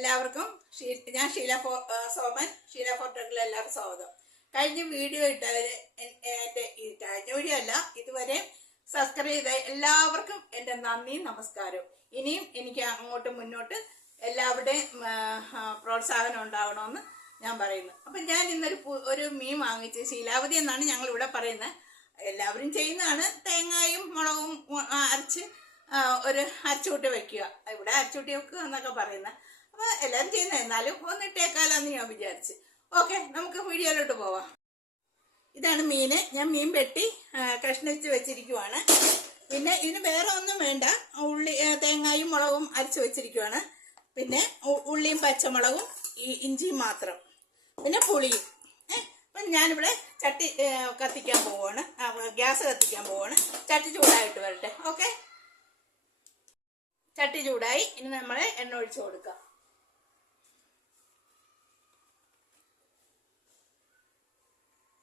എല്ലാവർക്കും ഞാൻ സോമൻ ഷീല ഫോട്ടോഗ്രാഫിലെ എല്ലാവർക്കും സ്വാഗതം. കഴിഞ്ഞ വീഡിയോ ഇട്ടവര് കഴിഞ്ഞ വീഡിയോ അല്ല ഇതുവരെ സബ്സ്ക്രൈബ് ചെയ്ത എല്ലാവർക്കും എൻ്റെ നന്ദി നമസ്കാരം. ഇനിയും എനിക്ക് അങ്ങോട്ട് മുന്നോട്ട് എല്ലാവരുടെയും പ്രോത്സാഹനം ഉണ്ടാവണമെന്ന് ഞാൻ പറയുന്നു. അപ്പം ഞാൻ ഇന്നൊരു മീൻ വാങ്ങിച്ച് ശീലാവതി എന്നാണ് ഞങ്ങൾ ഇവിടെ പറയുന്നത്. എല്ലാവരും ചെയ്യുന്നതാണ്. തേങ്ങയും മുളകും അരച്ച് ഒരു അരച്ചുകൂട്ടി വെക്കുക. ഇവിടെ അരച്ചുകൂട്ടി വെക്കുക എന്നൊക്കെ പറയുന്നത്. അപ്പോൾ എല്ലാവരും ചെയ്യുന്ന എന്നാലും ഒന്നിട്ടേക്കാലെന്ന് ഞാൻ വിചാരിച്ച്. ഓക്കെ, നമുക്ക് വീഡിയോയിലോട്ട് പോവാം. ഇതാണ് മീൻ. ഞാൻ മീൻ വെട്ടി കഷ്ണിച്ച് വെച്ചിരിക്കുവാണ്. പിന്നെ ഇതിന് വേറെ ഒന്നും വേണ്ട. തേങ്ങയും മുളകും അരച്ച് വെച്ചിരിക്കുവാണ്. പിന്നെ ഉള്ളിയും പച്ചമുളകും ഇഞ്ചിയും മാത്രം, പിന്നെ പുളിയും. അപ്പം ഞാനിവിടെ ചട്ടി കത്തിക്കാൻ പോവാണ്, ഗ്യാസ് കത്തിക്കാൻ പോവാണ്. ചട്ടി ചൂടായിട്ട് വരട്ടെ. ഓക്കെ, ചട്ടി ചൂടായി. ഇനി നമ്മൾ എണ്ണ ഒഴിച്ചു കൊടുക്കാം.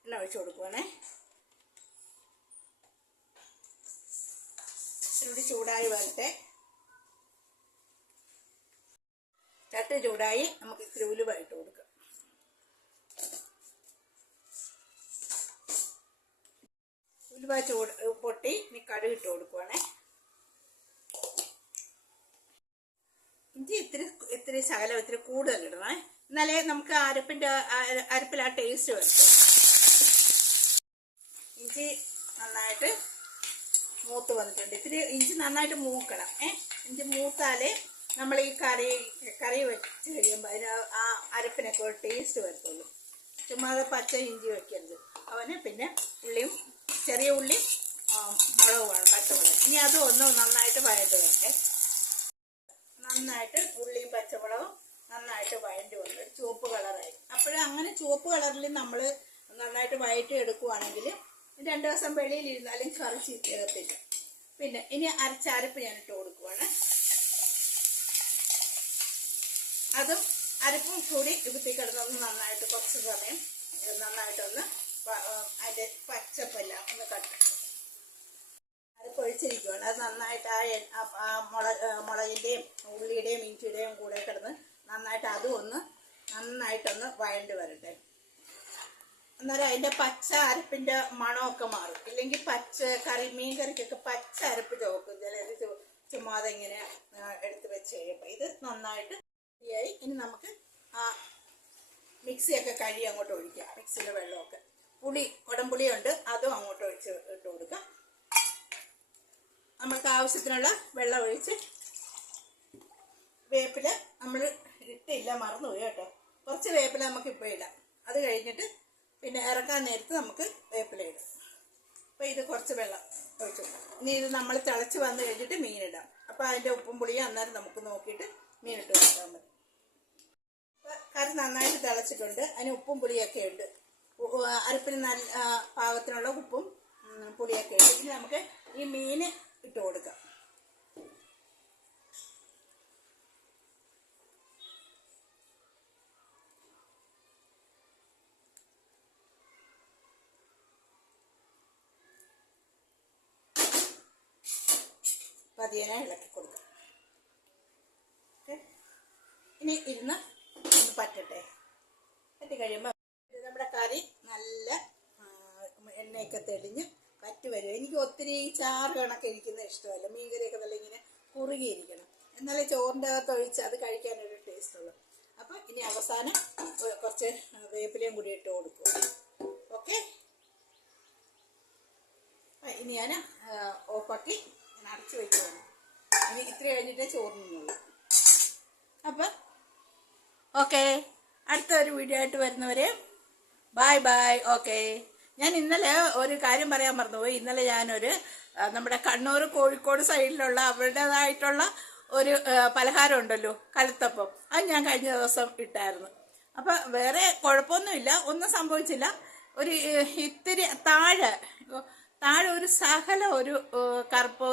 എണ്ണ ഒഴിച്ചു കൊടുക്കുവാണേ. ഇവിടെ ചൂടായി വരട്ടെ. ചട്ടി ചൂടായി. നമുക്ക് ഇത്തിരി ഉലുവ ഇട്ട് കൊടുക്കാം. ഉലുവ പൊട്ടി ഇനി കടുക് ഇട്ട് കൊടുക്കുവാണേ. ഇഞ്ചി ഇത്തിരി ശകലം ഇത്തിരി കൂടുതൽ ഇടണേ, എന്നാലേ നമുക്ക് അരപ്പിൽ ആ ടേസ്റ്റ് വരട്ടെ. ഇഞ്ചി നന്നായിട്ട് മൂത്ത് വന്നിട്ടുണ്ട്. ഇത്തിരി ഇഞ്ചി നന്നായിട്ട് മൂക്കണം. ഇഞ്ചി മൂത്താലേ നമ്മൾ ഈ കറി വെച്ച് കഴിയുമ്പോൾ അതിന് ആ അരപ്പിനൊക്കെ ഒരു ടേസ്റ്റ് വരത്തുള്ളൂ. ചുമ്മാതെ പച്ച ഇഞ്ചി വെക്കരുത്. അവന് പിന്നെ ഉള്ളിയും ചെറിയ ഉള്ളി മുളകുമാണ്, പച്ചമുളക്. ഇനി അതും ഒന്ന് നന്നായിട്ട് വഴണ്ട് വരട്ടെ. നന്നായിട്ട് ഉള്ളിയും പച്ചമുളകും നന്നായിട്ട് വഴണ്ടി വന്നു ചുവപ്പ് കളറായി. അപ്പോഴും അങ്ങനെ ചുവപ്പ് കളറിൽ നമ്മൾ നന്നായിട്ട് വഴറ്റി എടുക്കുവാണെങ്കിൽ 2 ദിവസം വെളിയിലിരുന്നാലും കറി ചീത്തത്തില്ല. പിന്നെ ഇനി അരപ്പ് ഞാൻ ഇട്ട് കൊടുക്കുവാണ്. അതും അരപ്പും കൂടി കുത്തി കിടന്നൊന്ന് നന്നായിട്ട് കുറച്ച് സമയം നന്നായിട്ടൊന്ന് അതിൻ്റെ പച്ചപ്പെല്ലാം ഒന്ന് കട്ട് അരപ്പ് ഒഴിച്ചിരിക്കുവാണ്. അത് നന്നായിട്ട് ആ മുളകിൻ്റെയും ഉള്ളിയുടെയും ഇഞ്ചിയുടെയും കൂടെ കിടന്ന് നന്നായിട്ട് അതും നന്നായിട്ടൊന്ന് വഴണ്ടി വരട്ടെ. അന്നേരം അതിൻ്റെ പച്ച അരപ്പിൻ്റെ മണമൊക്കെ മാറും. ഇല്ലെങ്കിൽ മീൻ കറിക്കൊക്കെ പച്ച അരപ്പ് ചോക്കും ചിലത് ചുമ്മാതെ ഇങ്ങനെ എടുത്ത് വെച്ച് കഴിയുമ്പോൾ ഇത് നന്നായിട്ട് റെഡിയായി. ഇനി നമുക്ക് ആ മിക്സിയൊക്കെ കഴുകി അങ്ങോട്ട് ഒഴിക്കാം. മിക്സിയിലെ വെള്ളമൊക്കെ കുടംപുളിയുണ്ട്, അതും അങ്ങോട്ട് ഒഴിച്ച് ഇട്ട് കൊടുക്കാം. നമുക്ക് ആവശ്യത്തിനുള്ള വെള്ളം ഒഴിച്ച് വേപ്പില നമ്മൾ ഇട്ടില്ല, മറന്നുപോയി കേട്ടോ. കുറച്ച് വേപ്പില നമുക്ക് ഇപ്പോൾ ഇടാം. അത് കഴിഞ്ഞിട്ട് പിന്നെ ഇറക്കാൻ നേരത്ത് നമുക്ക് വേപ്പില ഇടാം. അപ്പോൾ ഇത് കുറച്ച് വെള്ളം ഒഴിച്ചു. ഇനി ഇത് നമ്മൾ തിളച്ച് വന്ന് കഴിഞ്ഞിട്ട് മീനിടാം. അപ്പോൾ അതിൻ്റെ ഉപ്പും പുളിയും അന്നേരം നമുക്ക് നോക്കിയിട്ട് മീനിട്ട് കൊടുത്താൽ മതി. അപ്പോൾ കറി നന്നായിട്ട് തിളച്ചിട്ടുണ്ട്. അതിന് ഉപ്പും പുളിയൊക്കെ ഉണ്ട്. അരപ്പിന് നല്ല പാകത്തിനുള്ള ഉപ്പും പുളിയൊക്കെ ഉണ്ട്. ഇനി നമുക്ക് ഈ മീൻ ഇട്ട് കൊടുക്കാം. പതിയെ ഇളക്കി കൊടുക്കാം. ഇനി ഒന്ന് പറ്റട്ടെ. പറ്റി കഴിയുമ്പോൾ നമ്മുടെ കറി നല്ല എണ്ണയൊക്കെ തെളിഞ്ഞ് പറ്റി വരും. എനിക്ക് ഒത്തിരി ചാറ് കണക്ക് ഇരിക്കുന്ന ഇഷ്ടമല്ല. മീൻകറിയൊക്കെ നല്ല ഇങ്ങനെ കുറുകിയിരിക്കണം, എന്നാലേ ചോറിൻ്റെ അകത്ത് ഒഴിച്ച് അത് കഴിക്കാനൊരു ടേസ്റ്റ് ഉള്ളൂ. അപ്പം ഇനി അവസാനം കുറച്ച് വേപ്പിലയും കൂടി ഇട്ട് കൊടുക്കും. ഓക്കെ, ഇനി ഞാൻ ഓഫാക്കി അടച്ച് വയ്ക്കുവാണ്. ഇനി ഇത്ര കഴിഞ്ഞിട്ടേ ചോറിനുള്ളൂ. അപ്പം ഓക്കെ, അടുത്ത ഒരു വീഡിയോ ആയിട്ട് വരുന്നവരെ ബൈ ബൈ. ഓക്കെ, ഞാൻ ഇന്നലെ ഒരു കാര്യം പറയാൻ മറന്നുപോയി. ഇന്നലെ ഞാനൊരു നമ്മുടെ കണ്ണൂർ കോഴിക്കോട് സൈഡിലുള്ള അവരുടേതായിട്ടുള്ള ഒരു പലഹാരം ഉണ്ടല്ലോ, കലുത്തപ്പം, അത് ഞാൻ കഴിഞ്ഞ ദിവസം ഇട്ടായിരുന്നു. അപ്പം വേറെ കുഴപ്പമൊന്നുമില്ല, ഒന്നും സംഭവിച്ചില്ല. ഒരു ഇത്തിരി താഴെ ഒരു സകല ഒരു കറുപ്പ്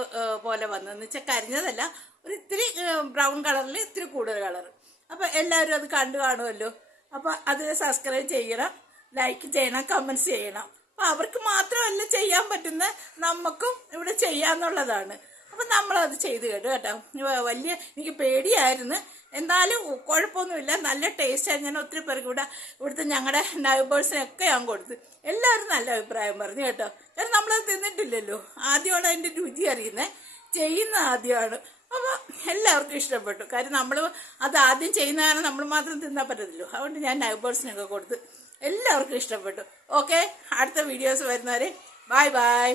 പോലെ വന്നെന്ന് വെച്ചാൽ കരിഞ്ഞതല്ല, ഒരു ഇത്തിരി ബ്രൗൺ കളറിൽ ഇത്തിരി കൂടുതൽ കളർ. അപ്പം എല്ലാവരും അത് കണ്ടു കാണുമല്ലോ. അപ്പോൾ അതിൽ സബ്സ്ക്രൈബ് ചെയ്യണം, ലൈക്ക് ചെയ്യണം, കമൻറ്റ്സ് ചെയ്യണം. അപ്പോൾ അവർക്ക് മാത്രമല്ല ചെയ്യാൻ പറ്റുന്ന, നമുക്കും ഇവിടെ ചെയ്യാന്നുള്ളതാണ്. അപ്പം നമ്മളത് ചെയ്ത് കേട്ടോ. വലിയ എനിക്ക് പേടിയായിരുന്നു. എന്നാലും കുഴപ്പമൊന്നുമില്ല, നല്ല ടേസ്റ്റാണ്. ഞാൻ ഒത്തിരി പേർക്ക് ഇവിടുത്തെ ഞങ്ങളുടെ നൈബേഴ്സിനൊക്കെ ഞാൻ കൊടുത്ത് എല്ലാവരും നല്ല അഭിപ്രായം പറഞ്ഞു കേട്ടോ. കാരണം നമ്മളത് തിന്നിട്ടില്ലല്ലോ, ആദ്യമാണ് അതിൻ്റെ രുചി അറിയുന്നത്, ചെയ്യുന്ന ആദ്യമാണ്. അപ്പോൾ എല്ലാവർക്കും ഇഷ്ടപ്പെട്ടു. കാര്യം നമ്മൾ അത് ആദ്യം ചെയ്യുന്ന കാരണം നമ്മൾ മാത്രം തിന്നാൻ പറ്റത്തില്ലോ. അതുകൊണ്ട് ഞാൻ നൈബേഴ്സിനൊക്കെ കൊടുത്ത് എല്ലാവർക്കും ഇഷ്ടപ്പെട്ടു. ഓക്കെ, അടുത്ത വീഡിയോസ് വരുന്നവരെ ബൈ ബൈ.